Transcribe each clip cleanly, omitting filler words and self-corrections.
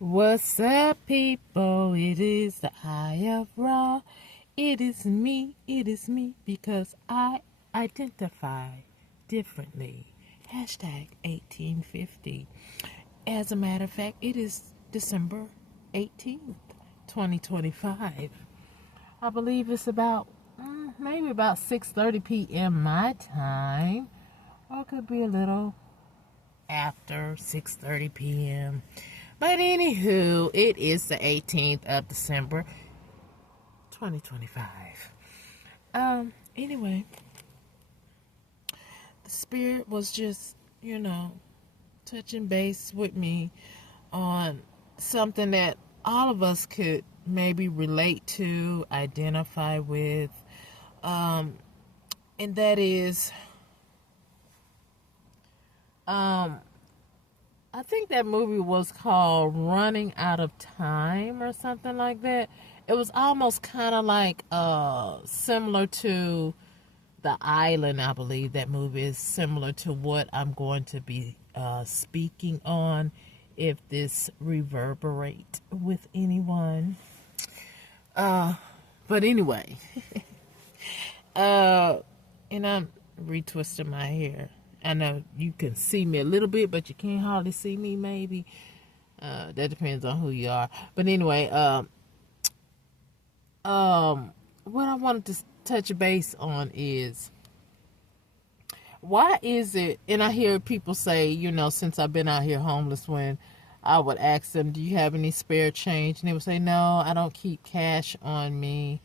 What's up, people? It is the Eye of Ra. It is me, because I identify differently. Hashtag 1850. As a matter of fact, it is December 18th, 2025. I believe it's about, maybe about 6:30 p.m. my time, or it could be a little after 6:30 p.m. But anywho, it is the 18th of December, 2025. Anyway, the spirit was just, touching base with me on something that all of us could maybe relate to, identify with, and that is, I think that movie was called Running Out of Time or something like that. It was almost kind of like similar to The Island, I believe. That movie is similar to what I'm going to be speaking on, if this reverberate with anyone. But anyway, and I'm retwisting my hair. I know you can see me a little bit, but you can't hardly see me, maybe. That depends on who you are. But anyway, what I wanted to touch base on is, why is it, and I hear people say, since I've been out here homeless, when I would ask them, do you have any spare change? And they would say, no, I don't keep cash on me.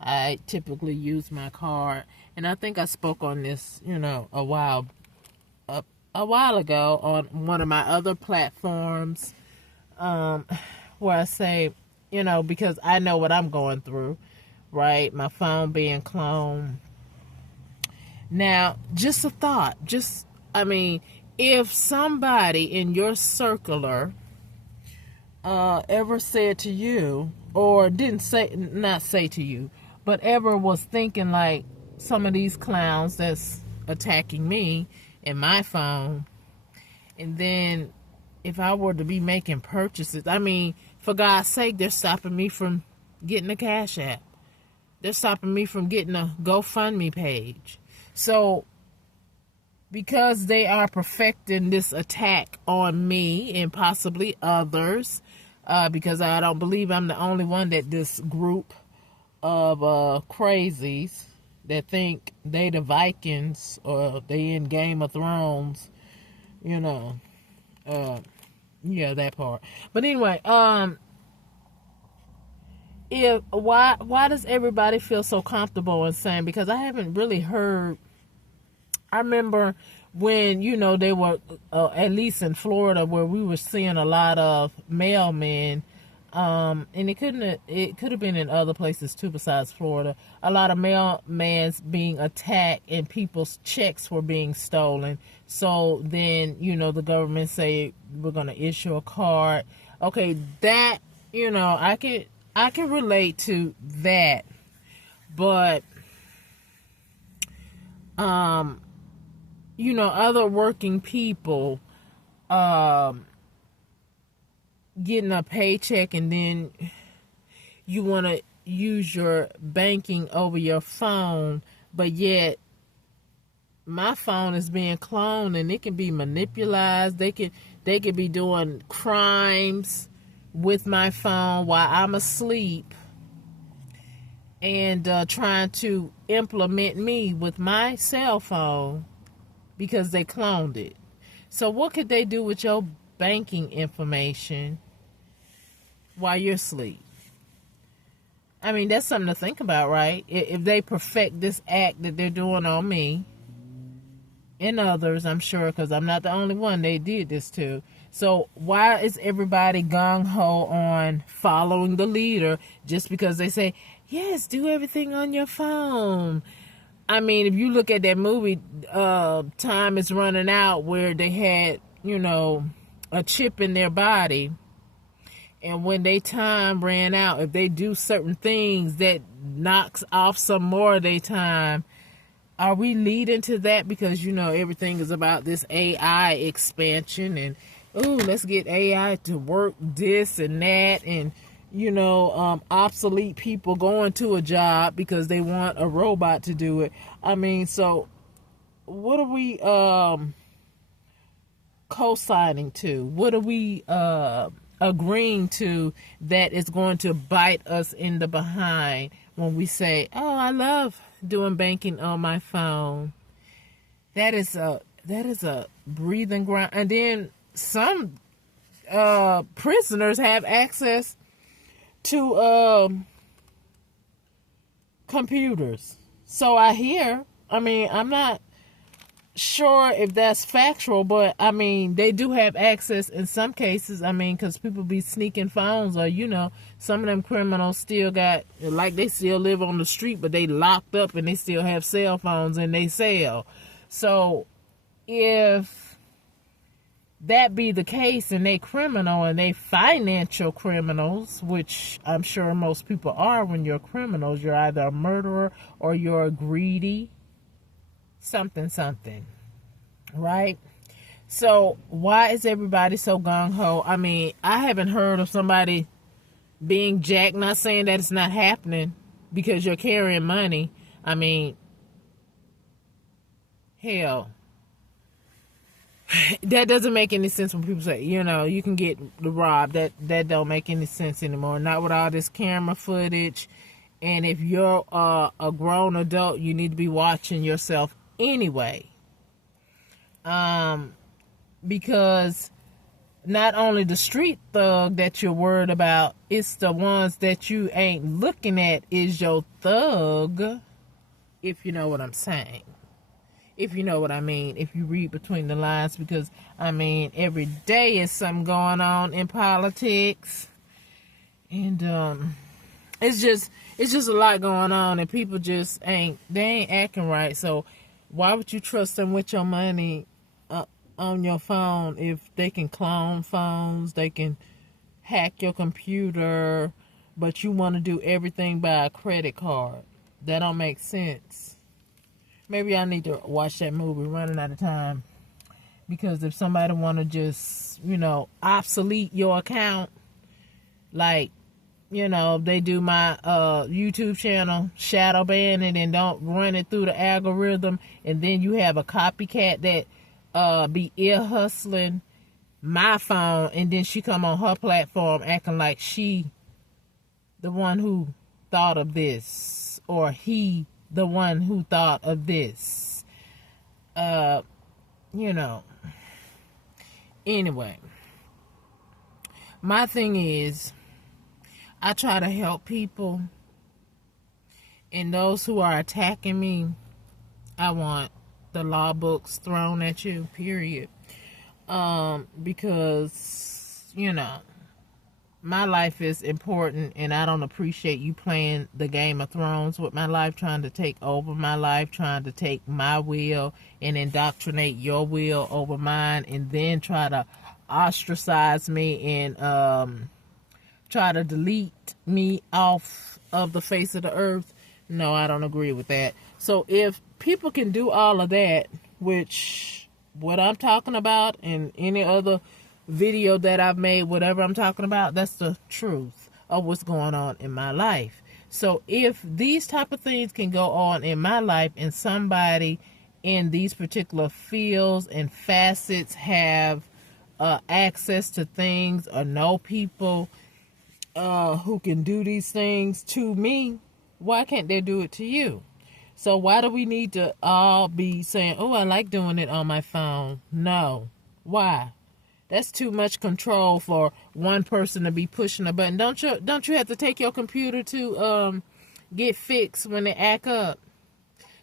I typically use my card. And I think I spoke on this, a while ago on one of my other platforms, where I say, because I know what I'm going through, right? My phone being cloned. Now, just a thought, if somebody in your circular ever said to you, or not say to you, but ever was thinking like, some of these clowns that's attacking me in my phone, and then if I were to be making purchases, for God's sake, they're stopping me from getting a Cash App. They're stopping me from getting a GoFundMe page. So, because they are perfecting this attack on me and possibly others, because I don't believe I'm the only one that this group of crazies that think they the Vikings or they in Game of Thrones, yeah, that part. But anyway, why does everybody feel so comfortable in saying, because I haven't really heard. I remember when, they were, at least in Florida, where we were seeing a lot of mailmen, and it could have been in other places too besides Florida, a lot of mailmans being attacked and people's checks were being stolen. So then, the government say, we're going to issue a card. Okay, that, I can relate to that. But, other working people, getting a paycheck, and then you want to use your banking over your phone, but yet my phone is being cloned and it can be manipulated. They could be doing crimes with my phone while I'm asleep, and trying to implement me with my cell phone because they cloned it. So what could they do with your banking information while you're asleep? That's something to think about, right? If they perfect this act that they're doing on me and others, I'm sure, because I'm not the only one they did this to. So why is everybody gung-ho on following the leader just because they say, yes, do everything on your phone? If you look at that movie, Time Is Running Out, where they had, a chip in their body, and when their time ran out, if they do certain things, that knocks off some more of their time. Are we leading to that? Because, everything is about this AI expansion, and ooh, let's get AI to work this and that, and obsolete people going to a job because they want a robot to do it. I mean, so what are we co-signing to? What are we agreeing to that is going to bite us in the behind when we say, oh, I love doing banking on my phone? That is a breathing ground. And then some prisoners have access to computers. So I hear, I mean, I'm not sure if that's factual, but I mean, they do have access in some cases. I mean, because people be sneaking phones, or some of them criminals still got, like, they still live on the street, but they locked up and they still have cell phones in they cell. So if that be the case and they criminal and they financial criminals, which I'm sure most people are when you're criminals, you're either a murderer or you're a greedy something, right? So why is everybody so gung-ho? I mean, I haven't heard of somebody being jacked. Not saying that it's not happening because you're carrying money. I mean, hell, that doesn't make any sense when people say, you can get robbed. That don't make any sense anymore. Not with all this camera footage. And if you're a grown adult, you need to be watching yourself anyway. Because not only the street thug that you're worried about, it's the ones that you ain't looking at is your thug, if you know what I'm saying. If you know what I mean, if you read between the lines, because I mean, every day is something going on in politics, and it's just a lot going on, and people just ain't acting right. So why would you trust them with your money on your phone if they can clone phones, they can hack your computer, but you want to do everything by a credit card? That don't make sense. Maybe I need to watch that movie, Running Out of Time, because if somebody want to just, obsolete your account, like, they do my YouTube channel, shadow ban it, and don't run it through the algorithm, and then you have a copycat that be ear hustling my phone, and then she come on her platform acting like she the one who thought of this, or he the one who thought of this. Anyway, my thing is, I try to help people, and those who are attacking me, I want the law books thrown at you, period. Because, my life is important, and I don't appreciate you playing the Game of Thrones with my life, trying to take over my life, trying to take my will and indoctrinate your will over mine, and then try to ostracize me and try to delete me off of the face of the earth. No, I don't agree with that. So if people can do all of that, which what I'm talking about and any other video that I've made, whatever I'm talking about, that's the truth of what's going on in my life. So if these type of things can go on in my life, and somebody in these particular fields and facets have access to things, or know people who can do these things to me, why can't they do it to you? So why do we need to all be saying, oh, I like doing it on my phone? No. Why? That's too much control for one person to be pushing a button. Don't you have to take your computer to get fixed when they act up?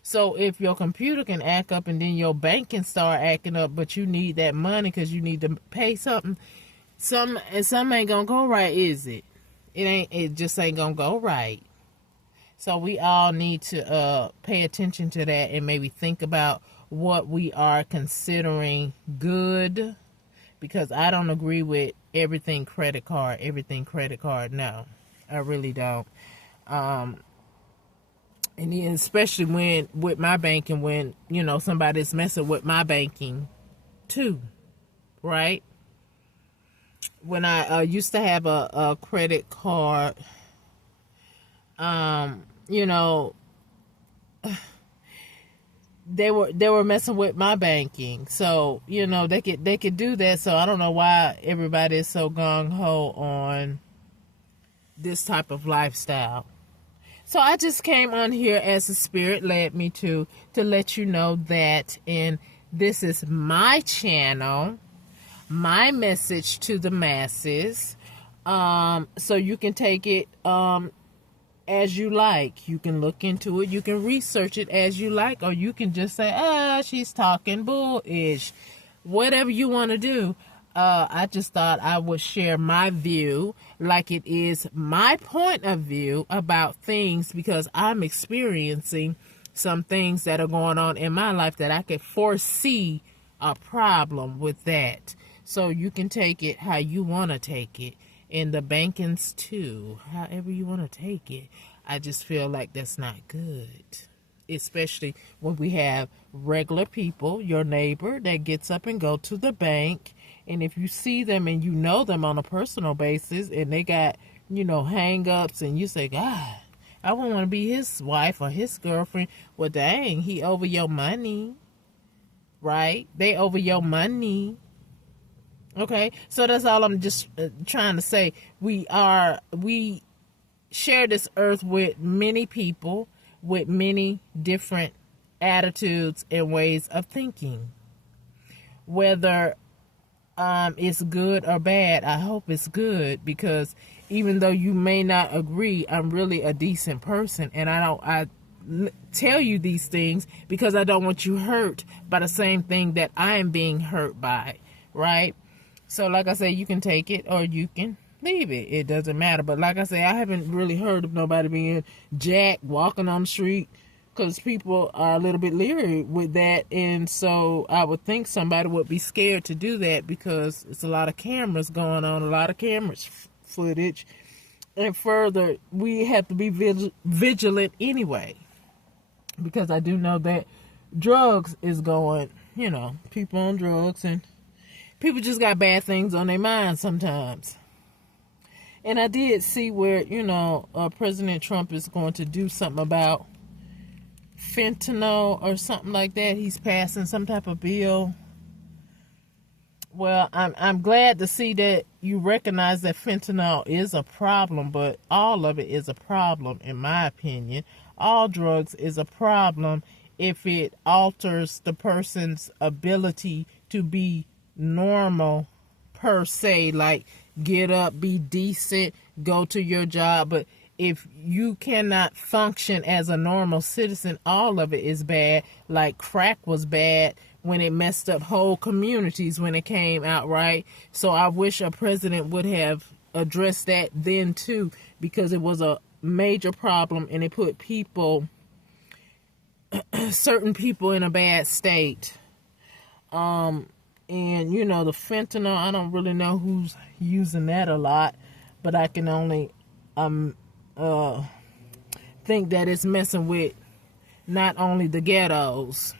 So if your computer can act up and then your bank can start acting up, but you need that money because you need to pay something, some ain't gonna go right, is it? It just ain't gonna go right. So we all need to pay attention to that and maybe think about what we are considering good, because I don't agree with everything credit card. No, I really don't. And then especially when with my banking, when somebody's messing with my banking too, right? when I used to have a credit card, you know, they were messing with my banking. So, you know, they could do that. So I don't know why everybody is so gung ho on this type of lifestyle. So I just came on here as the spirit led me to let you know that, and this is my channel, my message to the masses. So you can take it as you like. You can look into it, you can research it as you like, or you can just say, she's talking bullish. Whatever you want to do. I just thought I would share my view, like it is my point of view about things, because I'm experiencing some things that are going on in my life that I could foresee a problem with that. So you can take it how you want to take it, and the bankings too, however you want to take it. I just feel like that's not good, especially when we have regular people, your neighbor that gets up and go to the bank. And if you see them and you know them on a personal basis and they got, hang-ups, and you say, God, I wouldn't want to be his wife or his girlfriend. Well, dang, he over your money, right? They over your money. Okay, so that's all I'm just trying to say. We share this earth with many people with many different attitudes and ways of thinking. Whether it's good or bad, I hope it's good, because even though you may not agree, I'm really a decent person, and I tell you these things because I don't want you hurt by the same thing that I am being hurt by, right? So like I say, you can take it or you can leave it. It doesn't matter. But like I say, I haven't really heard of nobody being jacked walking on the street, because people are a little bit leery with that. And so I would think somebody would be scared to do that, because it's a lot of cameras going on, a lot of cameras footage. And further, we have to be vigilant anyway, because I do know that drugs is going, people on drugs, and people just got bad things on their mind sometimes. And I did see where, President Trump is going to do something about fentanyl or something like that. He's passing some type of bill. Well, I'm glad to see that you recognize that fentanyl is a problem, but all of it is a problem, in my opinion. All drugs is a problem if it alters the person's ability to be normal per se, like get up, be decent, go to your job. But if you cannot function as a normal citizen, all of it is bad. Like crack was bad when it messed up whole communities when it came out, right? So I wish a president would have addressed that then too, because it was a major problem and it put people, certain people, in a bad state. And the fentanyl, I don't really know who's using that a lot, but I can only think that it's messing with not only the ghettos,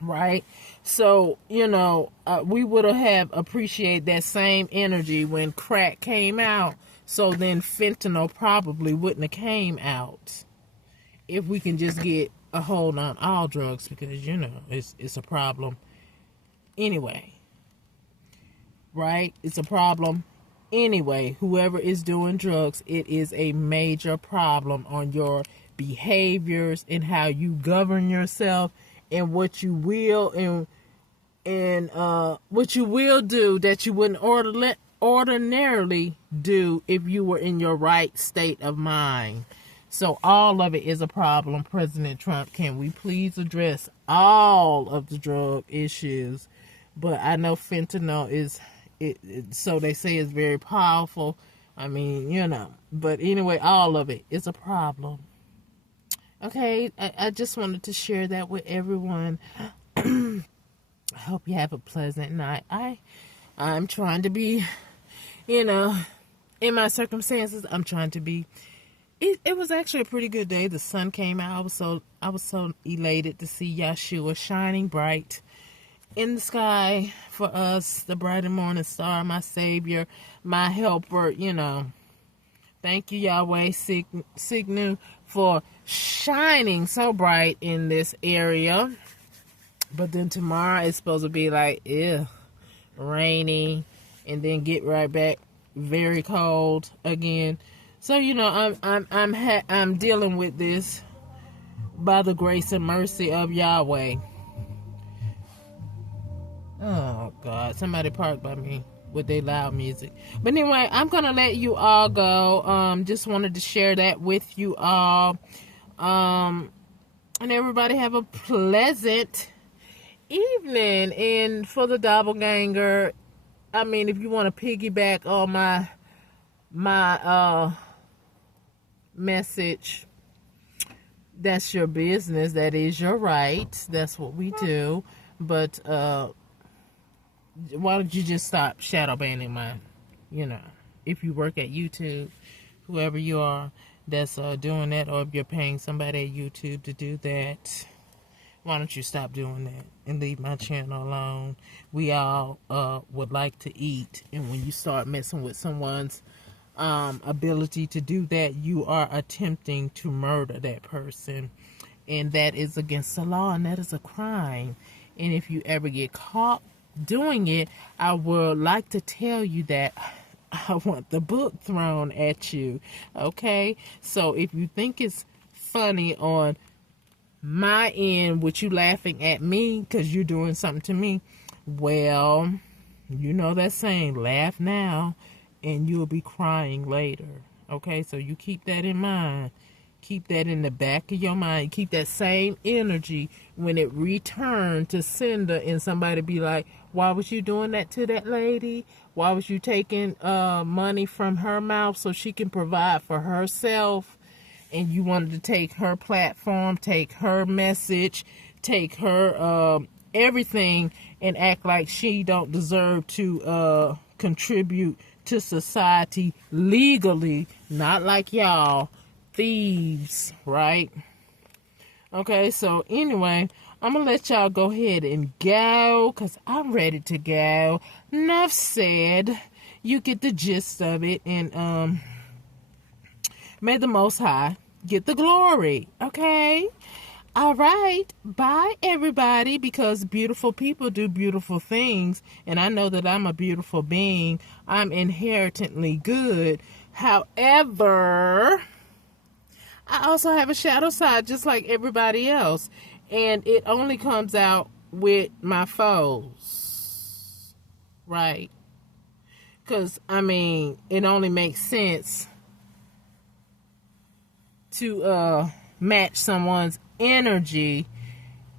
right? So, we would have appreciated that same energy when crack came out. So then fentanyl probably wouldn't have came out, if we can just get a hold on all drugs, because, it's a problem anyway, right? It's a problem anyway. Whoever is doing drugs, it is a major problem on your behaviors and how you govern yourself, and what you will and what you will do that you wouldn't ordinarily do if you were in your right state of mind. So all of it is a problem. President Trump, can we please address all of the drug issues? But I know fentanyl is, so they say, is very powerful. I mean, but anyway, all of it is a problem. Okay, I just wanted to share that with everyone. I hope you have a pleasant night. I'm trying to be, in my circumstances, I'm trying to be. It was actually a pretty good day. The sun came out. I was so elated to see Yeshua shining bright. in the sky for us, the bright and morning star, my savior, my helper, you know. Thank you, Yahweh Signu, for shining so bright in this area. But then tomorrow it's supposed to be like, rainy, and then get right back very cold again. So you know, I'm dealing with this by the grace and mercy of Yahweh. Oh God, somebody parked by me with their loud music. But anyway, I'm gonna let you all go. Just wanted to share that with you all. And everybody have a pleasant evening. And for the doppelganger, I mean, if you want to piggyback on my message, that's your business. That is your right. That's what we do. But why don't you just stop shadow banning mine? You know, if you work at YouTube, whoever you are that's doing that, or if you're paying somebody at YouTube to do that, why don't you stop doing that and leave my channel alone? We all would like to eat, and when you start messing with someone's ability to do that, you are attempting to murder that person, and that is against the law, and that is a crime. And if you ever get caught doing it, I would like to tell you that I want the book thrown at you. Okay, so if you think it's funny on my end with you laughing at me because you're doing something to me, well, you know that saying, laugh now and you'll be crying later. Okay, so you keep that in mind. Keep that in the back of your mind. Keep that same energy when it returns to sender, and somebody be like, why was you doing that to that lady? Why was you taking money from her mouth so she can provide for herself? And you wanted to take her platform, take her message, take her everything, and act like she don't deserve to contribute to society legally, not like y'all thieves, right? Okay, so anyway, I'm gonna let y'all go ahead and go, because I'm ready to go. Enough said. You get the gist of it, and may the Most High get the glory. Okay? All right. Bye, everybody, because beautiful people do beautiful things, and I know that I'm a beautiful being. I'm inherently good. However, I also have a shadow side just like everybody else, and it only comes out with my foes, right? Because, I mean, it only makes sense to match someone's energy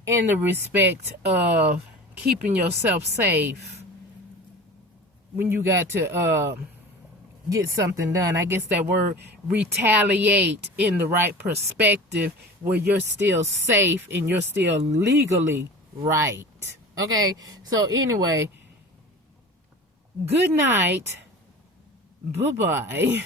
in the respect of keeping yourself safe when you got to get something done. I guess that word retaliate in the right perspective, where you're still safe and you're still legally right. Okay, so anyway, good night. Bye-bye.